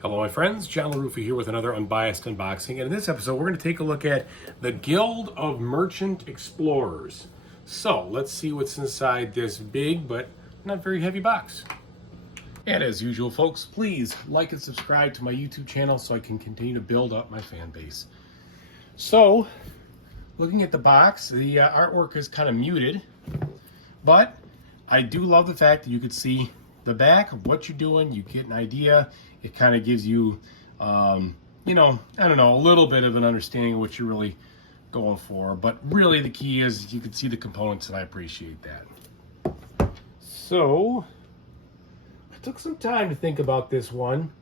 Hello my friends, John LaRuffa here with another Unbiased unboxing, and in this episode we're going to take a look at the Guild of Merchant Explorers. So let's see what's inside this big but not very heavy box. And as usual folks, please like and subscribe to my YouTube channel so I can continue to build up my fan base. So looking at the box, the artwork is kind of muted, but I do love the fact that you could see the back of what you're doing. You get an idea. It kind of gives you, you know, I don't know, a little bit of an understanding of what you're really going for. But really the key is you can see the components, and I appreciate that. So I took some time to think about this one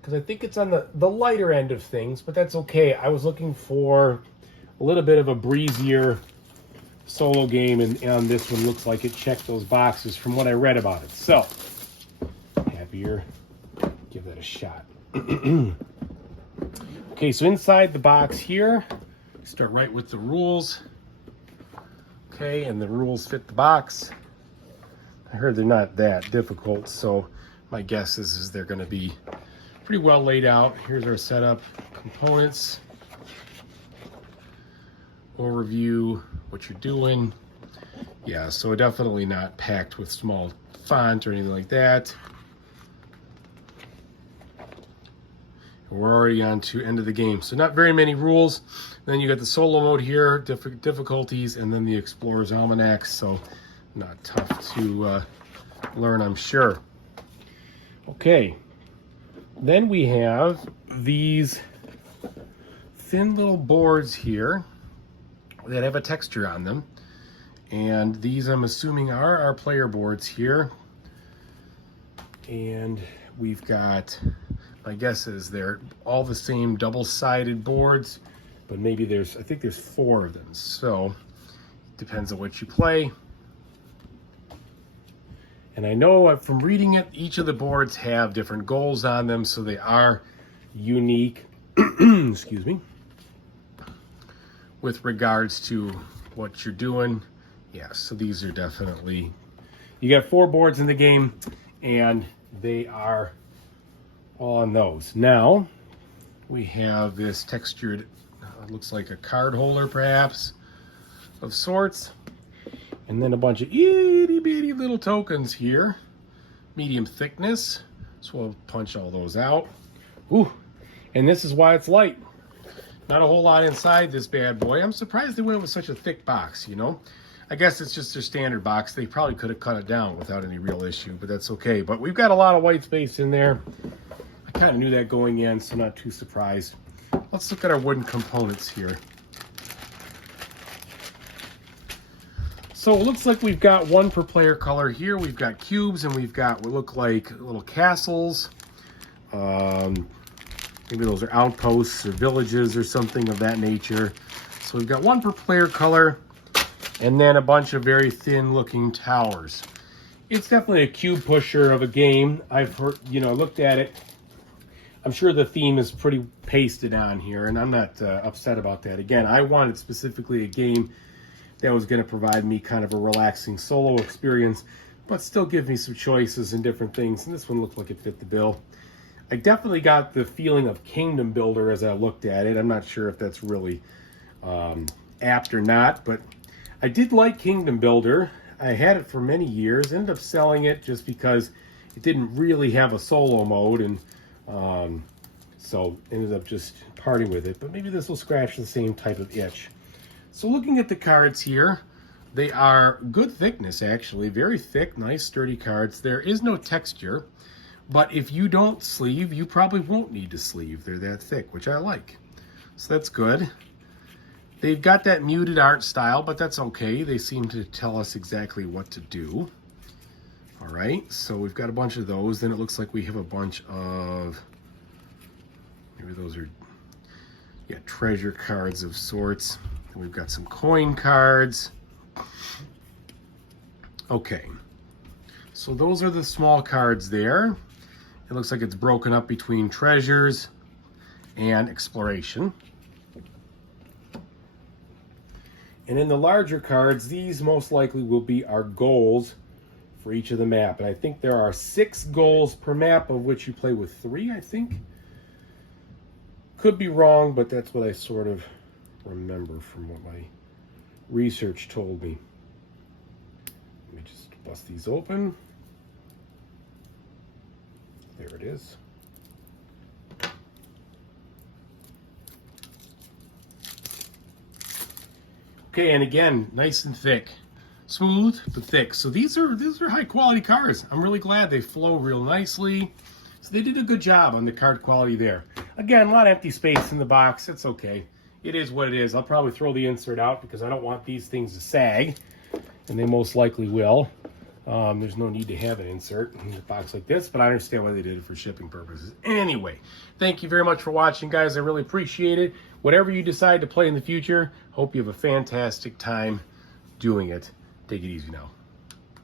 because I think it's on the lighter end of things, but that's okay. I was looking for a little bit of a breezier solo game, and on this one looks like it checked those boxes from what I read about it. So happier. Give that a shot. Okay, so inside the box here, start right with the rules. Okay, and the rules fit the box. I heard they're not that difficult, so my guess is they're going to be pretty well laid out. Here's our setup, components, overview, what you're doing. Yeah, so definitely not packed with small font or anything like that. We're already on to end of the game, so not very many rules. Then you got the solo mode here, difficulties, and then the Explorer's Almanac, so not tough to learn, I'm sure. Okay, then we have these thin little boards here that have a texture on them, and these I'm assuming are our player boards here. And we've got, my guess is they're all the same double-sided boards, but maybe I think there's 4 of them, so it depends on what you play. And I know from reading it, each of the boards have different goals on them, so they are unique, excuse me, with regards to what you're doing. Yeah, so these are definitely, you got 4 boards in the game, and they are on those. Now we have this textured, looks like a card holder perhaps of sorts, and then a bunch of itty bitty little tokens here, medium thickness, so we'll punch all those out. Ooh, and this is why it's light. Not a whole lot inside this bad boy. I'm surprised they went with such a thick box, you know. I guess it's just their standard box. They probably could have cut it down without any real issue, but that's okay. But we've got a lot of white space in there. I kind of knew that going in, so I'm not too surprised. Let's look at our wooden components here. So it looks like we've got 1 per player color here. We've got cubes, and we've got what look like little castles. Maybe those are outposts or villages or something of that nature. So we've got 1 per player color, and then a bunch of very thin looking towers. It's definitely a cube pusher of a game. I've heard, you know, looked at it. I'm sure the theme is pretty pasted on here, and I'm not upset about that. Again, I wanted specifically a game that was going to provide me kind of a relaxing solo experience, but still give me some choices and different things. And this one looked like it fit the bill. I definitely got the feeling of Kingdom Builder as I looked at it. I'm not sure if that's really apt or not, but I did like Kingdom Builder. I had it for many years, ended up selling it just because it didn't really have a solo mode, and so ended up just parting with it. But maybe this will scratch the same type of itch. So looking at the cards here, they are good thickness actually, very thick, nice sturdy cards. There is no texture, but if you don't sleeve, you probably won't need to sleeve. They're that thick, which I like. So that's good. They've got that muted art style, but that's okay. They seem to tell us exactly what to do. All right, so we've got a bunch of those. Then it looks like we have a bunch of, maybe those are, yeah, treasure cards of sorts. And we've got some coin cards. Okay, so those are the small cards there. It looks like it's broken up between treasures and exploration. And in the larger cards, these most likely will be our goals for each of the map. And I think there are 6 goals per map, of which you play with 3, I think. Could be wrong, but that's what I sort of remember from what my research told me. Let me just bust these open. There it is. Okay, and again, nice and thick. Smooth, but thick. So these are high quality cards. I'm really glad they flow real nicely. So they did a good job on the card quality there. Again, a lot of empty space in the box. It's okay. It is what it is. I'll probably throw the insert out because I don't want these things to sag, and they most likely will. There's no need to have an insert in a box like this, but I understand why they did it for shipping purposes. Anyway, thank you very much for watching, guys. I really appreciate it. Whatever you decide to play in the future, hope you have a fantastic time doing it. Take it easy now.